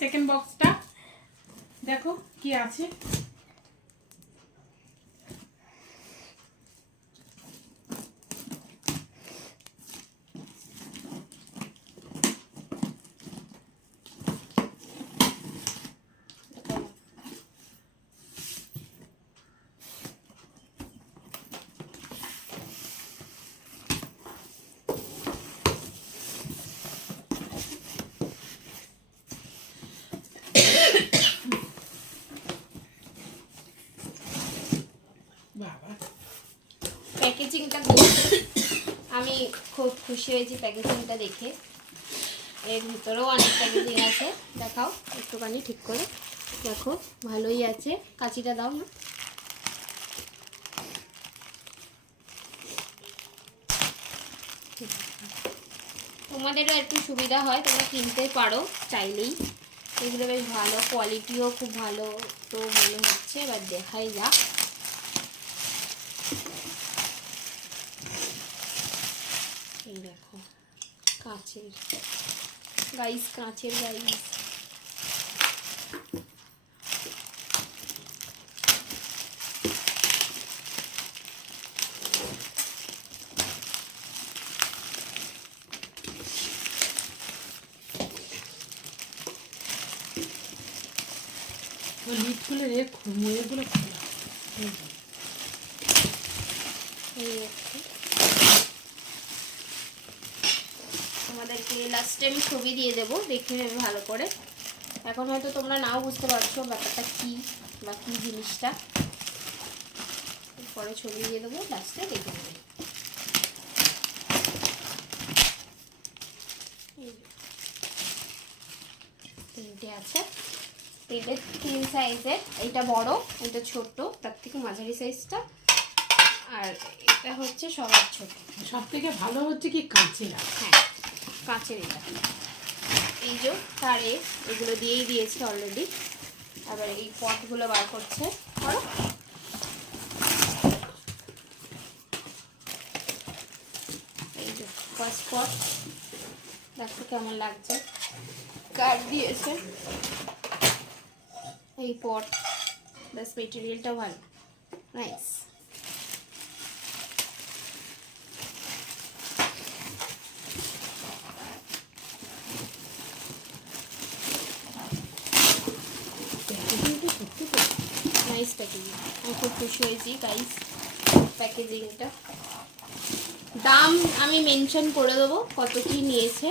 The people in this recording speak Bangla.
সেকেন্ড বক্সটা দেখো কি আছে। প্যাকেজিংটা আমি খুব খুশি হয়েছি প্যাকেজিংটা দেখে। এর ভিতরেও অনেক প্যাকেজিং আছে, দেখাও একটুখানি ঠিক করে। দেখো ভালোই আছে, কাঁচিটা দাও না। তোমাদেরও একটু সুবিধা হয়, তোমরা কিনতে পারো চাইলেই। এগুলো বেশ ভালো, কোয়ালিটিও খুব ভালো তো মনে হচ্ছে। এবার দেখাই যাক। এই দেখো কাঁচের গাইস, কাঁচের গাইস। লিড খুলে রে, এগুলো খোলা। তোমাদেরকে লাস্টে আমি ছবি দিয়ে দেবো, দেখে নেবে ভালো করে। এখন হয়তো তোমরা নাও বুঝতে পারছো ব্যাপারটা কী বা কী জিনিসটা। পরে ছবি দিয়ে দেবো, লাস্টে দেখে নেবে। তিনটে আছে, তিনটে 3 সাইজের। এইটা বড়, এটা ছোট, তার থেকে মাঝারি সাইজটা, আর এটা হচ্ছে সবার ছোট। সব থেকে ভালো হচ্ছে কি কাঁচের। হ্যাঁ কাঁচের। এটা এই যে তারে এগুলো দিয়েই দিয়েছে অলরেডি। আবার এই পটগুলো বার করছে, করো। এই যে ফার্স্ট পট, দেখো কেমন লাগছে, কার্ড দিয়েছে। এই পট ব্যাস, মেটেরিয়ালটা ভালো, নাইস। নাইস প্যাকেজিং, আমি খুব খুশি হয়েছি গাইস প্যাকেজিংটা। দাম আমি মেনশন করে দেবো কত কি নিয়েছে।